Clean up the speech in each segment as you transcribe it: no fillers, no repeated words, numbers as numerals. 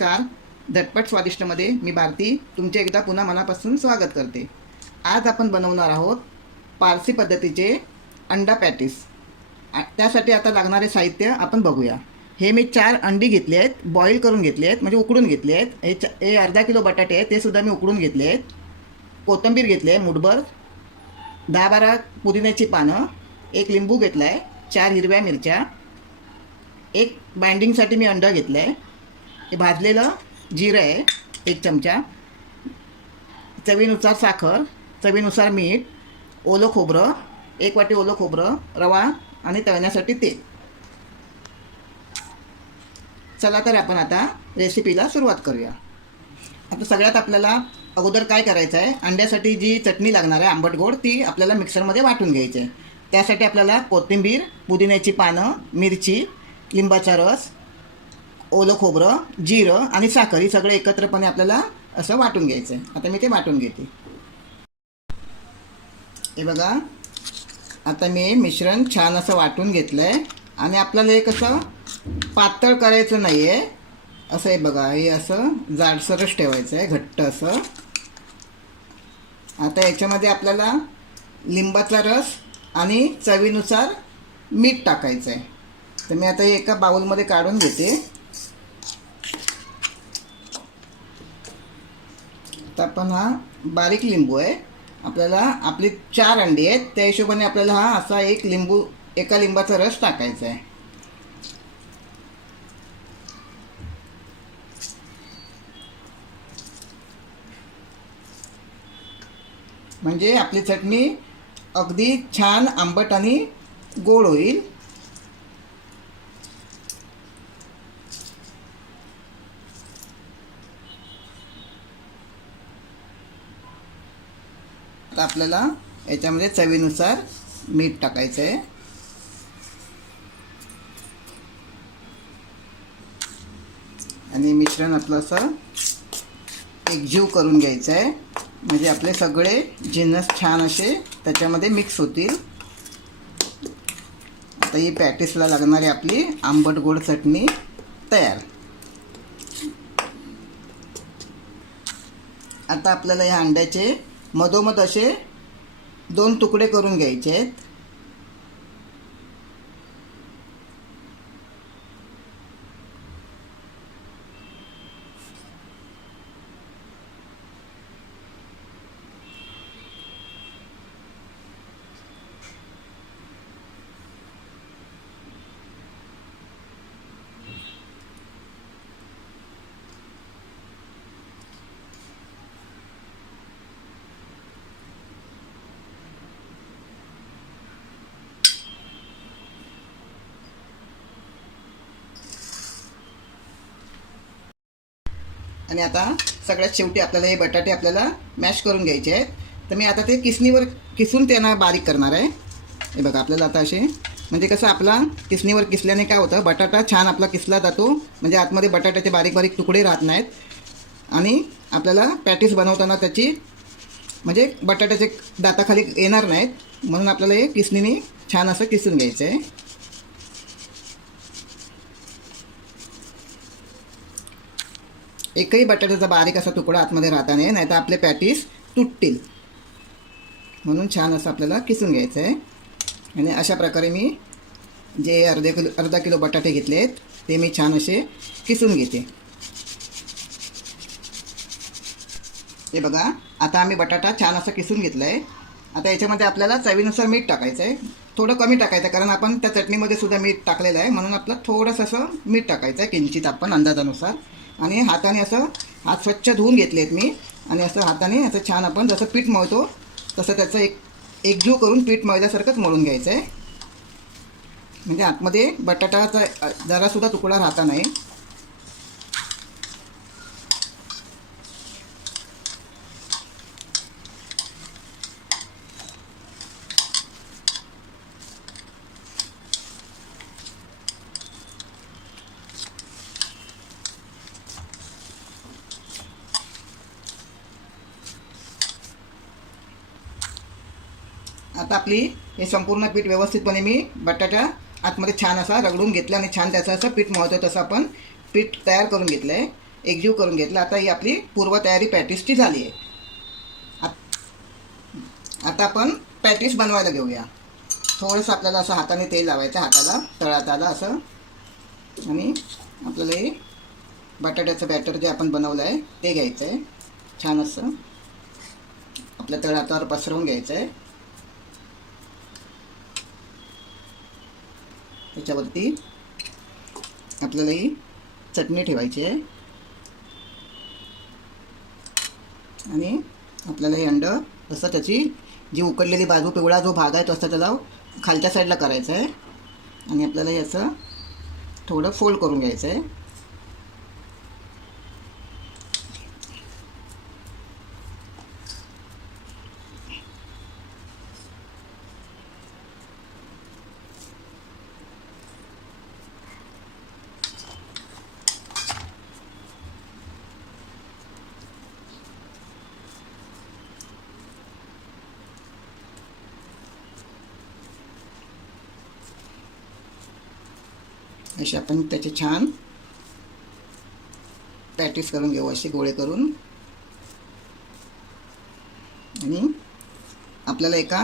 नमस्कार. झटपट स्वादिष्टमध्ये मी भारती तुमचे एकदा पुन्हा मनापासून स्वागत करते. आज आपण बनवणार आहोत पारसी पद्धतीचे अंडा पॅटीस. त्यासाठी आता लागणारे साहित्य आपण बघूया. हे मी 4 अंडी घेतली आहेत, बॉईल करून घेतली आहेत, म्हणजे उकडून घेतली आहेत. हे अर्धा किलो बटाटे आहेत, ते सुद्धा मी उकडून घेतले आहेत. कोथिंबीर घेतली आहे मुठभर, 10-12 पुदिन्याची पानं, एक लिंबू घेतला आहे, 4 हिरव्या मिरच्या, एक बाइंडिंगसाठी मी अंडा घेतलं आहे. हे भाजलेलं जिरं आहे 1 चमचा, चवीनुसार साखर, चवीनुसार मीठ, ओलं खोबरं 1 वाटी, ओलं खोबरं, रवा आणि तळण्यासाठी तेल. चला तर आपण आता रेसिपीला सुरुवात करूया. आता सगळ्यात आपल्याला अगोदर काय करायचं आहे, अंड्यासाठी जी चटणी लागणार आहे आंबट गोड, ती आपल्याला मिक्सरमध्ये वाटून घ्यायची आहे. त्यासाठी आपल्याला कोथिंबीर, पुदिन्याची पानं, मिरची, लिंबाचा रस, ओलं खोबरं, जिरं आणि साखर ही सगळं एकत्रपणे आपल्याला असं वाटून घ्यायचं आहे. आता मी ते वाटून घेते. हे बघा, आता मी मिश्रण छान असं वाटून घेतलं आहे. आणि आपल्याला हे कसं पातळ करायचं नाही आहे, असं आहे बघा, हे असं जाडसरच ठेवायचं आहे, घट्ट असं. आता याच्यामध्ये आपल्याला लिंबाचा रस आणि चवीनुसार मीठ टाकायचं आहे. तर मी आता हे एका बाउलमध्ये काढून घेते. तर आपण हा बारीक लिंबू आहे, आपल्याला आपली 4 अंडी आहेत त्या हिशोबाने आपल्याला हा असा एक लिंबू, एका लिंबाचा रस टाकायचा आहे. म्हणजे आपली चटणी अगदी छान आंबट आणि गोड होईल. आता आपल्याला याच्यामध्ये चवीनुसार मीठ टाकायचं आहे. आणि मिश्रण आपलं असं एकजीव करून घ्यायचं आहे, म्हणजे आपले सगळे जिन्नस छान असे त्याच्यामध्ये मिक्स होतील. आता ही पॅटीसला लागणारी आपली आंबट गोड चटणी तयार. आता आपल्याला ह्या अंड्याचे मधोमध असे 2 तुकडे करून घ्यायचे आहेत. आणि आता सगळ्यात शेवटी आपल्याला हे बटाटे आपल्याला मॅश करून घ्यायचे आहेत. तर मी आता ते किसणीवर किसून त्यांना बारीक करणार आहे. हे बघा, आपल्याला आता असे, म्हणजे कसं आपला किसणीवर किसल्याने काय होतं, बटाटा छान आपला किसला जातो, म्हणजे आतमध्ये बटाट्याचे बारीक बारीक तुकडे राहत नाहीत. आणि आपल्याला पॅटीस बनवताना त्याची म्हणजे बटाट्याचे दाताखाली येणार नाहीत, म्हणून आपल्याला हे किसणीने छान असं किसून घ्यायचं आहे. एकही बटाट्याचा बारीक असा तुकडा आतमध्ये राहता नाही, नाहीतर आपले पॅटीस तुटतील, म्हणून छान असं आपल्याला किसून घ्यायचं आहे. आणि अशा प्रकारे मी जे अर्धा किलो बटाटे घेतले आहेत ते मी छान असे किसून घेते. हे बघा, आता आम्ही बटाटा छान असं किसून घेतला आहे. आता याच्यामध्ये आपल्याला चवीनुसार मीठ टाकायचं आहे. थोडं कमी टाकायचं, कारण आपण त्या चटणीमध्ये सुद्धा मीठ टाकलेलं आहे, म्हणून आपलं थोडंसं असं मीठ टाकायचं आहे, किंचित आपण अंदाजानुसार. आणि हाताने असं हात स्वच्छ धुवून घेतले आहेत मी. आणि असं हाताने असं छान आपण जसं पीठ मळतो तसं त्याचं एकजीव करून पीठ मळल्यासारखंच मळून घ्यायचं आहे, म्हणजे आतमध्ये बटाटाचा जरासुद्धा तुकडा राहता नाही. आता आपली हे संपूर्ण पीठ व्यवस्थितपणे मी बटाटा आतमध्ये छान असा रगडून घेतला आणि छान त्याचं असं पीठ मळतो तसं आपण पीठ तयार करून घेतलं आहे. एकजीव करून घेतला. आता ही आपली पूर्वतयारी पॅटीसची झाली आहे. आता आपण पॅटीस बनवायला घेऊया. थोडंसं आपल्याला असं हाताने तेल लावायचं, हाताला तळहाताला असं. आणि आपल्याला हे बटाट्याचं बॅटर जे आपण बनवलं आहे ते घ्यायचं आहे. छान असं आपल्या तळहातावर पसरवून घ्यायचं आहे. त्याच्यावरती आपल्याला ही चटणी ठेवायची आहे. आणि आपल्याला हे अंड असं त्याची जी उकडलेली बाजू, पिवळा जो भाग आहे तो असं त्याला खालच्या साईडला करायचं आहे. आणि आपल्याला हे असं थोडं फोल्ड करून घ्यायचं आहे. असे आपण त्याचे छान पॅटीस करून घेऊ, असे गोळे करून. आणि आपल्याला एका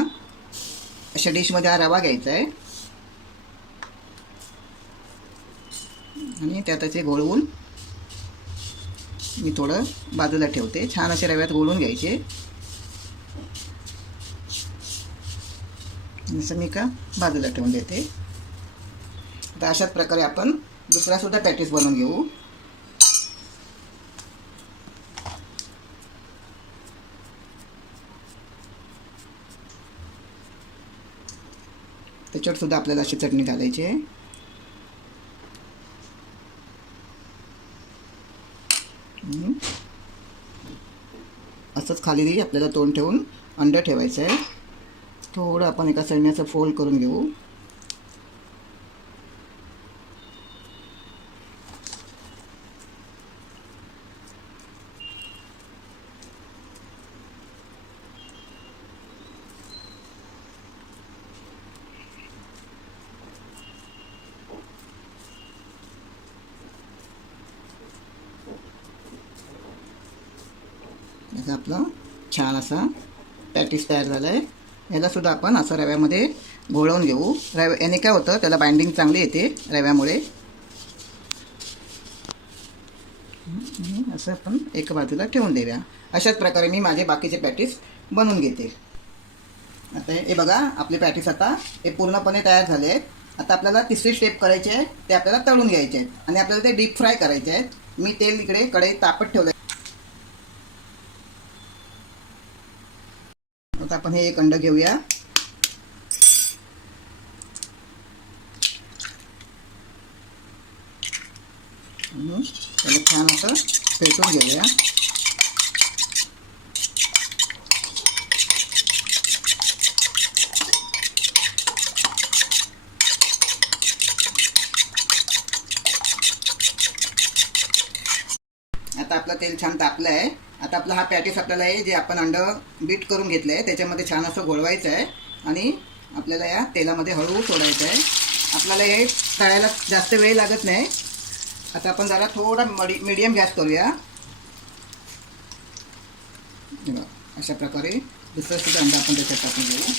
अशा डिशमध्ये हा रवा घ्यायचा आहे आणि त्यात त्याचे घोळवून मी थोडं बाजूला ठेवते. छान असे रव्यात घोळून घ्यायचे. असं मी का बाजूला ठेवून देते. तर अशाच प्रकारे आपण दुसरासुद्धा पॅटीस बनवून घेऊ. त्याच्यावर सुद्धा आपल्याला अशी चटणी घालायची आहे. असंच खाली आपल्याला तोंड ठेवून अंड ठेवायचं आहे. थोडं आपण एका साईडने फोल्ड करून घेऊ. आता आपला छान असा पॅटीस तयार झाला आहे. यालासुद्धा आपण असं रव्यामध्ये घोळवून घेऊ. याने काय होतं, त्याला बाइंडिंग चांगली येते रव्यामुळे. असं आपण एका बाजूला ठेवून देऊया. अशाच प्रकारे मी माझे बाकीचे पॅटीस बनवून घेते. आता हे बघा, आपले पॅटीस आता हे पूर्णपणे तयार झाले आहेत. आता आपल्याला तिसरी स्टेप करायची आहे, ते आपल्याला तळून घ्यायचे आहेत आणि आपल्याला ते डीप फ्राय करायचे आहेत. मी तेल इकडे कढईत तापत ठेवलं. आता आपण हे एक अंड घेऊया. त्याला छान असं फेटून घेऊया. आता आपलं तेल छान तापलं आहे. आता आपला हा पॅटीस आपल्याला हे जे आपण अंड बीट करून घेतलं आहे त्याच्यामध्ये छान असं घोळवायचं आहे आणि आपल्याला या तेलामध्ये हळू सोडायचं आहे. आपल्याला हे तळायला जास्त वेळ लागत नाही. आता आपण जरा थोडा मीडियम गॅस करूया. अशा प्रकारे दुसरंसुद्धा अंडा आपण त्याच्यात टाकून घेऊ.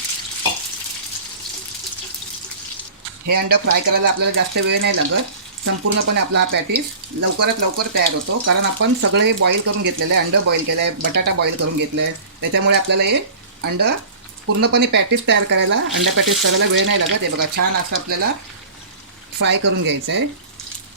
हे अंडं फ्राय करायला आपल्याला जास्त वेळ नाही लागत. संपूर्णपणे आपला हा पॅटीस लवकरात लवकर तयार होतो, कारण आपण सगळं हे बॉईल करून घेतलेलं आहे. अंडं बॉईल केलं आहे, बटाटा बॉईल करून घेतलं आहे. त्याच्यामुळे आपल्याला हे अंडं पूर्णपणे पॅटीस तयार करायला, अंडा पॅटीस करायला वेळ नाही लागत. हे बघा, छान असं आपल्याला फ्राय करून घ्यायचं आहे.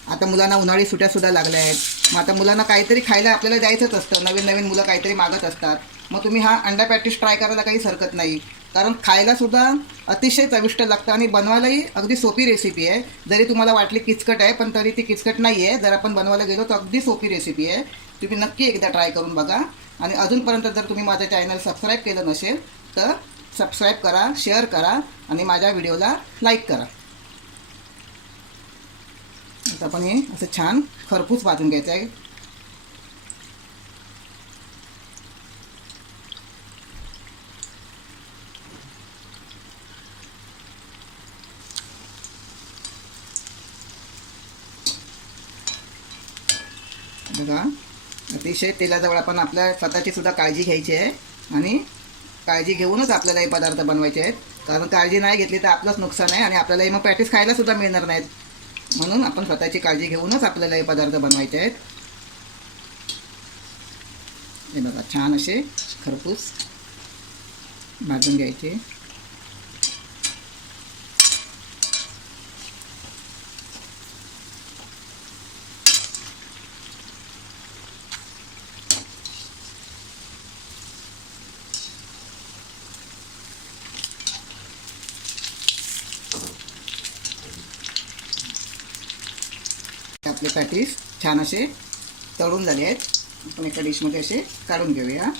आता मुलांना उन्हाळी सुट्यासुद्धा लागल्या आहेत. मग आता मुलांना काहीतरी खायला आपल्याला द्यायचंच असतं. नवीन नवीन मुलं काहीतरी मागत असतात. मग तुम्ही हा अंडा पॅटीस ट्राय करायला काहीच हरकत नाही, कारण खायलासुद्धा अतिशय चविष्ट लागतं आणि बनवायलाही अगदी सोपी रेसिपी आहे. जरी तुम्हाला वाटली किचकट आहे, पण तरी ती किचकट नाही आहे. जर आपण बनवायला गेलो तर अगदी सोपी रेसिपी आहे. तुम्ही नक्की एकदा ट्राय करून बघा. आणि अजूनपर्यंत जर तुम्ही माझं चॅनल सबस्क्राईब केलं नसेल तर सबस्क्राईब करा, शेअर करा आणि माझ्या व्हिडिओला लाईक करा. आता आपण हे असं छान खरपूस भाजून घ्यायचं आहे. बघा, अतिशय तेलाजवळ आपण आपल्या स्वतःची सुद्धा काळजी घ्यायची आहे आणि काळजी घेऊनच आपल्याला हे पदार्थ बनवायचे आहेत. कारण काळजी नाही घेतली तर आपलंच नुकसान आहे आणि आपल्याला मग पॅटीस खायला सुद्धा मिळणार नाहीत. म्हणून आपण स्वतःची काळजी घेऊनच आपल्याला हे पदार्थ बनवायचे आहेत. हे बघा, छान असे खरपूस भाजून घ्यायचे. आपले पॅटीस छान असे तळून झाले आहेत. आपण एका डिशमध्ये असे काढून घेऊया.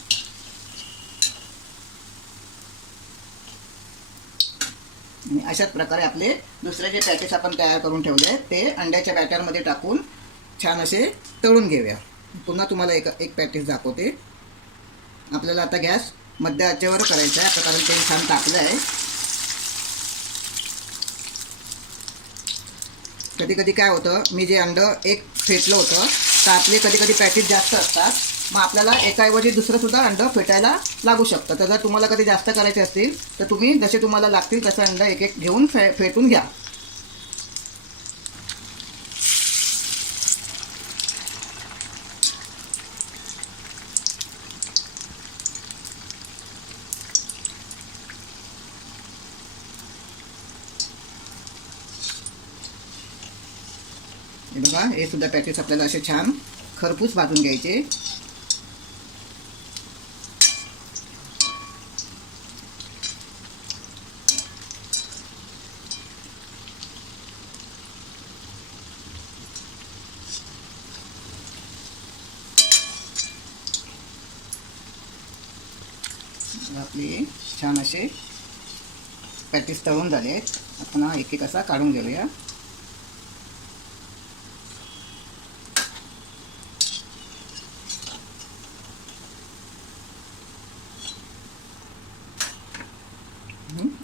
आणि अशाच प्रकारे आपले दुसरे जे पॅटीस आपण तयार करून ठेवले आहेत ते अंड्याच्या बॅटरमध्ये टाकून छान असे तळून घेऊया. पुन्हा तुम्हाला एक पॅटीस दाखवते. आपल्याला आता गॅस मध्य आचेवर करायचा आहे, कारण तेल छान तापलं आहे. कधी कधी काय होतं, मी जे अंडं एक फेटलं होतं तर आपले कधी कधी पॅटीस जास्त असतात. मग आपल्याला एकाऐवजी दुसरंसुद्धा अंडं फेटायला लागू शकतं. तर जर तुम्हाला कधी जास्त करायचे असतील तर तुम्ही जसे तुम्हाला लागतील तसं अंडं एक एक घेऊन फेटून घ्या. हे बघा, हे सुद्धा पॅटीस आपल्याला असे छान खरपूस भाजून घ्यायचे. आपले छान असे पॅटीस तळून झाले आहेत. आपण हा एक एक असा काढून घेऊया.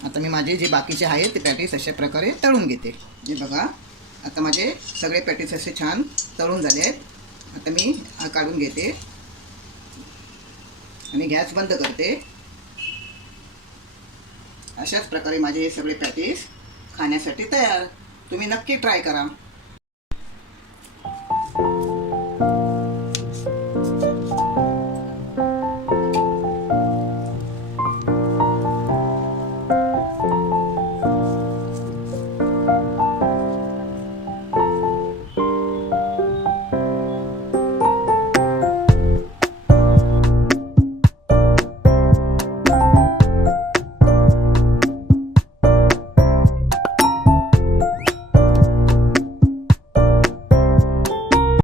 आता मी माझे जे बाकीचे आहेत ते पॅटीस अशा प्रकारे तळून घेते. हे बघा, आता माझे सगळे पॅटीस असे छान तळून झाले आहेत. आता मी काढून घेते आणि गॅस बंद करते. अशाच प्रकारे माझे हे सगळे पॅटीस खाण्यासाठी तयार. तुम्ही नक्की ट्राय करा.